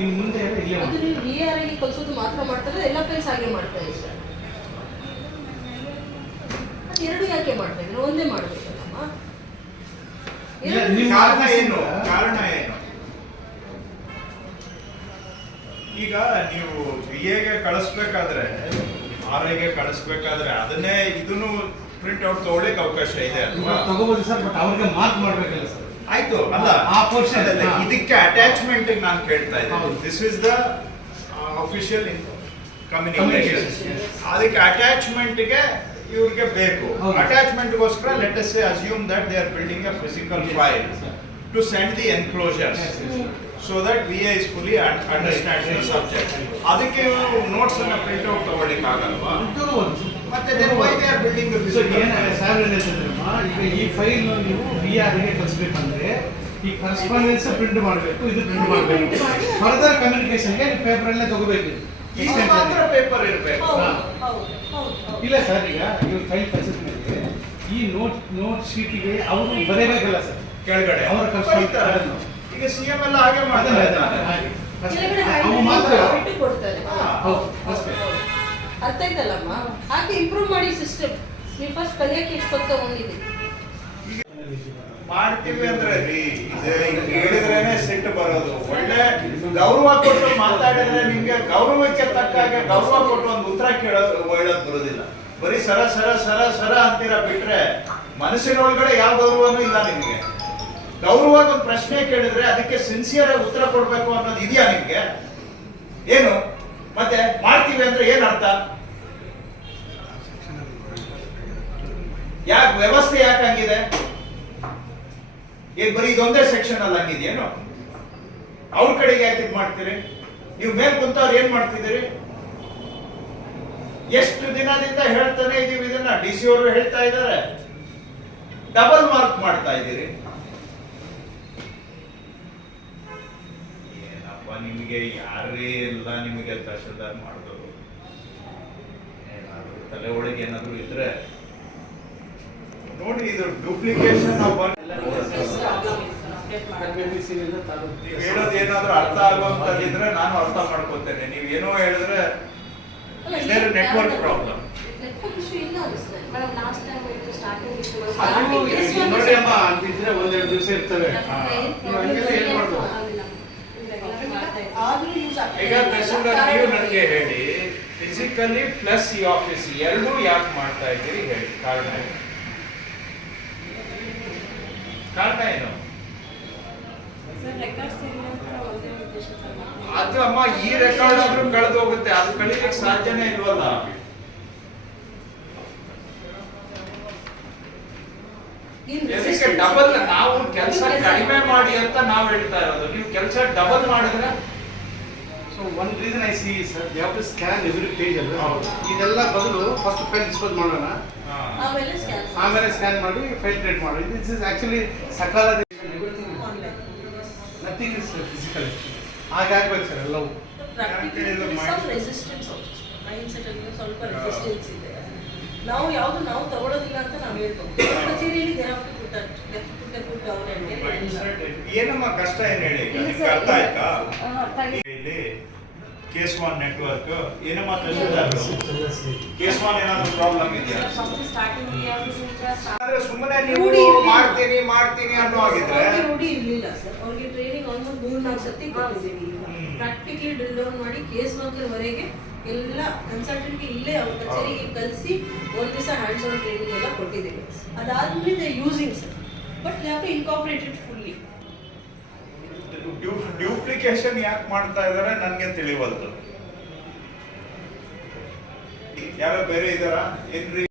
ಇನ್ನು ಮುಂದೆ ಇಲ್ಲಿ ಅದು ನೀವು VRI ಕಲಿಸೋದು ಮಾತ್ರ ಮಾಡ್ತಾರೆ, ಎಲ್ಲ ಫೈಲ್ಸ್ ಹಾಗೆ ಮಾಡ್ತಾ ಇದ್ದಾರೆ. ಅದು ಎರಡು ಯಾಕೆ ಮಾಡ್ತಾ ಇದ್ದಾರೆ? ಒಂದೇ ಮಾಡಬೇಕಲ್ಲಮ್ಮ. ಕಾರಣ ಏನು? ಈಗ ನೀವು BAಗೆ ಕಳಿಸ್ಬೇಕಾದ್ರೆ RIಗೆ ಕಳಿಸ್ಬೇಕಾದ್ರೆ ಅದನ್ನೇ ಇದನ್ನು ಪ್ರಿಂಟ್ ಔಟ್ ತಗೊಳ್ಳಿಕ್ಕೆ ಅವಕಾಶ ಇದೆ ಅಲ್ವಾ? ತಗೋಬಹುದು ಸರ್, ಬಟ್ ಅವ್ರಿಗೆ ಮಾರ್ಕ್ ಮಾಡಬೇಕಲ್ಲ ಸರ್. ಆಯ್ತು, ಅಲ್ಲ ಆ ಪೋರ್ಷನ್ ಇದಕ್ಕೆ ಅಟ್ಯಾಚ್ಮೆಂಟ್ ನಾನು ಕೇಳ್ತಾ ಇದ್ದೀನಿ. This is the official communication. ಅದಕ್ಕೆ ಅಟ್ಯಾಚ್ಮೆಂಟ್ಗೆ ಇವ್ರಿಗೆ ಬೇಕು. ಅಟ್ಯಾಚ್ಮೆಂಟ್ಗೋಸ್ಕರ let us say assume that they are building a physical file to send the enclosures so that VA is fully understands the subject. ಅದಕ್ಕೆ ನೋಟ್ಸ್ ಅನ್ನ ಪ್ರಿಂಟ್ ಔಟ್ ತಗೊಳ್ಳಿಕ್ಕೆ ಆಗಲ್ವಾ? ಮತ್ತೆ then why they are building the physical? ಏನಾಗಿದೆ sir ಹೇಳಿದ್ರಮ್ಮ, ಈಗ ಈ file ನೀವು VRಗೆ ಕಳಿಸ್ಬೇಕಂದ್ರೆ ಈ ಕರೆಸ್ಪಾಂಡೆನ್ಸ್ ಪ್ರಿಂಟ್ ಮಾಡಬೇಕು, ಇದು ಪ್ರಿಂಟ್ ಮಾಡಬೇಕು. ಫರ್ದರ್ ಕಮ್ಯುನಿಕೇಶನ್ಗೆ ನೀವು ಪೇಪರಲ್ಲೇ ತಗೋಬೇಕು. ಈಗ ಮಾತ್ರ ಪೇಪರ್ ಇರಬೇಕು. ಇಲ್ಲ ಸರ್, ಈಗ ನೀವು ಫೈಲ್ ಕಳಿಸಿದ್ಮೇಲೆ ಈ ನೋಟ್ ಶೀಟಿಗೆ ಅವರು ಬರೆಯಬೇಕಲ್ಲ ಸರ್ ಕೆಳಗಡೆ ಅವರ ಕಳಿಸ್ತಾರೆ. ಈಗ CM ಎಲ್ಲ ಹಾಗೆ ಮಾಡ್ತಾರೆ. ಅರ್ಥ ಆಯ್ತಲ್ಲಮ್ಮ? ಹಾಗೆ ಇಂಪ್ರೂವ್ ಮಾಡಿ ಸಿಸ್ಟಮ್. ನೀವು ಫಸ್ಟ್ ಕಲಿಯಕ್ಕೆ ಎಷ್ಟು ಹೊತ್ತು ತಗೊಂಡಿದ್ದೀವಿ ಮಾಡ್ತೀವಿ ಅಂದ್ರೆ ರೀ, ಇದು ಹೇಳಿದ್ರೇನೆ ಸಿಟ್ಟು ಬರೋದು. ಒಳ್ಳೆ ಗೌರವ ಕೊಟ್ಟು ಮಾತಾಡಿದ್ರೆ ನಿಮ್ಗೆ ಗೌರವಕ್ಕೆ ತಕ್ಕ ಹಾಗೆ ಗೌರವ ಕೊಟ್ಟು ಒಂದು ಉತ್ತರ ಕೇಳೋದು ಹೇಳೋದು ಬರೋದಿಲ್ಲ. ಬರೀ ಸರ ಸರ ಸರ ಸರ ಅಂತೀರ ಬಿಟ್ರೆ ಮನಸ್ಸಿನೊಳಗಡೆ ಯಾವ ಗೌರವನೂ ಇಲ್ಲ ನಿಮ್ಗೆ. ಗೌರವವಾಗಿ ಒಂದು ಪ್ರಶ್ನೆ ಕೇಳಿದ್ರೆ ಅದಕ್ಕೆ ಸಿನ್ಸಿಯರ್ ಆಗಿ ಉತ್ತರ ಕೊಡ್ಬೇಕು ಅನ್ನೋದು ಇದೆಯಾ ನಿಮ್ಗೆ? ಏನು ಮತ್ತೆ ಮಾಡ್ತೀವಿ ಅಂದ್ರೆ ಏನ್ ಅರ್ಥ? ಯಾಕೆ ವ್ಯವಸ್ಥೆ ಯಾಕೆ ಹಂಗಿದೆ? ಏನ್ ಬರೀ ಇದೊಂದೇ ಸೆಕ್ಷನ್ ಅಲ್ಲಿ ಹಂಗಿದೆಯೇನು? ಅವ್ರ ಕಡೆಗೆ ಯಾಕೆ ಇದು ಮಾಡ್ತೀರಿ? ನೀವು ಮೇಲ್ ಕುಂತವ್ರು ಏನ್ ಮಾಡ್ತಿದ್ದೀರಿ? ಎಷ್ಟು ದಿನದಿಂದ ಹೇಳ್ತಾನೆ ಇದೀವಿ ಇದನ್ನ. DC ಅವರು ಹೇಳ್ತಾ ಇದ್ದಾರೆ, ಡಬಲ್ ಮಾರ್ಕ್ ಮಾಡ್ತಾ ಇದ್ದೀರಿ. ನಿಮಗೆ ಯಾರೇ ಎಲ್ಲ ನಿಮಗೆ ತಹಶೀಲ್ದಾರ್ ಮಾಡಿದ್ರು, ಏನಾದ್ರು ತಲೆ ಒಳಗೆ ಏನಾದ್ರು ಇದ್ರೆ ನೋಡಿ. ಇದು ಡೂಪ್ಲಿಕೇಶನ್ ನೀವು ಹೇಳೋದು ಏನಾದ್ರು ಅರ್ಥ ಆಗುವಂತದಿದ್ರೆ ನಾನು ಅರ್ಥ ಮಾಡ್ಕೊತೇನೆ. ನೀವು ಏನೋ ಹೇಳಿದ್ರೆ ನೆಟ್ವರ್ಕ್ ಪ್ರಾಬ್ಲಮ್. ನೋಡಿ ಅಮ್ಮ, ಅಂತಿದ್ರೆ ಒಂದೆರಡು ದಿವಸ ಇರ್ತವೆ. ಈಗ ತಹಶೀಲ್ದಾರ್ ನೀವು ನನಗೆ ಹೇಳಿ, ಫಿಸಿಕಲಿ ಪ್ಲಸ್ ಈ ಆಫೀಸ್ ಎರಡೂ ಯಾಕೆ ಮಾಡ್ತಾ ಇದ್ದೀರಿ ಹೇಳಿ. ಕಾರಣ ಏನು? ಏನು? ಅದು ಅಮ್ಮ, ಈ ರೆಕಾರ್ಡ್ ಆದ್ರೂ ಕಳೆದು ಹೋಗುತ್ತೆ, ಅದು ಕಳೀಲಿಕ್ಕೆ ಸಾಧ್ಯನೇ ಇಲ್ವಲ್ಲ. ಇದಕ್ಕೆ ಡಬಲ್ ನಾವು ಕೆಲಸ ಕಡಿಮೆ ಮಾಡಿ ಅಂತ ನಾವು ಹೇಳ್ತಾ ಇರೋದು. ನೀವು ಕೆಲಸ ಡಬಲ್ ಮಾಡಿದ್ರೆ one reason I see is sir, they have to scan every page ಅಲ್ವಾ? ಇದೆಲ್ಲ ಬದಲು ಫಸ್ಟ್ ಫೈಲ್ ಡಿಸ್ಪೋಸ್ ಮಾಡೋಣ, ಆಮೇಲೆ ಸ್ಕ್ಯಾನ್ ಮಾಡಿ ಫೈಲ್ ಕ್ರಿಯೇಟ್ ಮಾಡಿ. This is actually Sakala nothing is physical. ಹಾಗಾಗ್ಬೇಕು ಸರ್ ಎಲ್ಲವೂ. ನಾವು ಯಾವುದು ನಾವು ತಗೊಳ್ಳೋದಿಲ್ಲ ಅಂತ ನಾವು ಹೇಳ್ತೀವಿ. ಕಚೇರಿಯಲ್ಲಿ ಏನಮ್ಮ ಕಷ್ಟ ಏನು ಹೇಳಿ, ಅರ್ಥ ಆಯ್ತಾ? ಇಲ್ಲಿ ಕೇಸ್ ಒನ್ ನೆಟ್ವರ್ಕ್ ಏನಮ್ಮ ತಹಶೀಲ್ದಾರ್ ಕೇಸ್ ಒನ್ ಏನಾದ್ರು ಪ್ರಾಬ್ಲಮ್ ಇದೆಯಾ? ಅಂದ್ರೆ ಸುಮ್ಮನೆ ನೀವು ಮಾಡ್ತೀನಿ ಅನ್ನೋ ಆಗಿದ್ರೆ ರೂಢಿ ಇರಲಿಲ್ಲ ಸರ್. ಅವ್ರಿಗೆ ಟ್ರೈನಿಂಗ್ ಆಲ್ಮೋಸ್ಟ್ 3-4 ಸತಿ ಕೊಟ್ಟಿದ್ದೀವಿ. ಪ್ರಾಕ್ಟಿಕಲಿ ಡ್ರಿಲ್ ಡೌನ್ ಮಾಡಿ ಕೇಸ್ ವರ್ಕರ್ವರೆಗೆ ಎಲ್ಲ ಕನ್ಸಲ್ಟೆಂಟ್ಗೆ ಇಲ್ಲೇ ಅವ್ರ ಕಚೇರಿಗೆ ಕಲಿಸಿ ಒಂದು ದಿವಸ ಹ್ಯಾಂಡ್ಸ್ ಆನ್ ಟ್ರೈನಿಂಗ್ ಎಲ್ಲ ಕೊಟ್ಟಿದ್ದೀವಿ. ಅದಾದ್ಮೇಲೆ using sir, but they have to incorporate it fully. Duplication ಯಾಕೆ ಮಾಡ್ತಾ ಇದಾರೆ ನನಗೆ ತಿಳಿವಲ್ದು. ಯಾರೋ ಬೇರೆ ಇದಾರಾ ಏನ್ರಿ?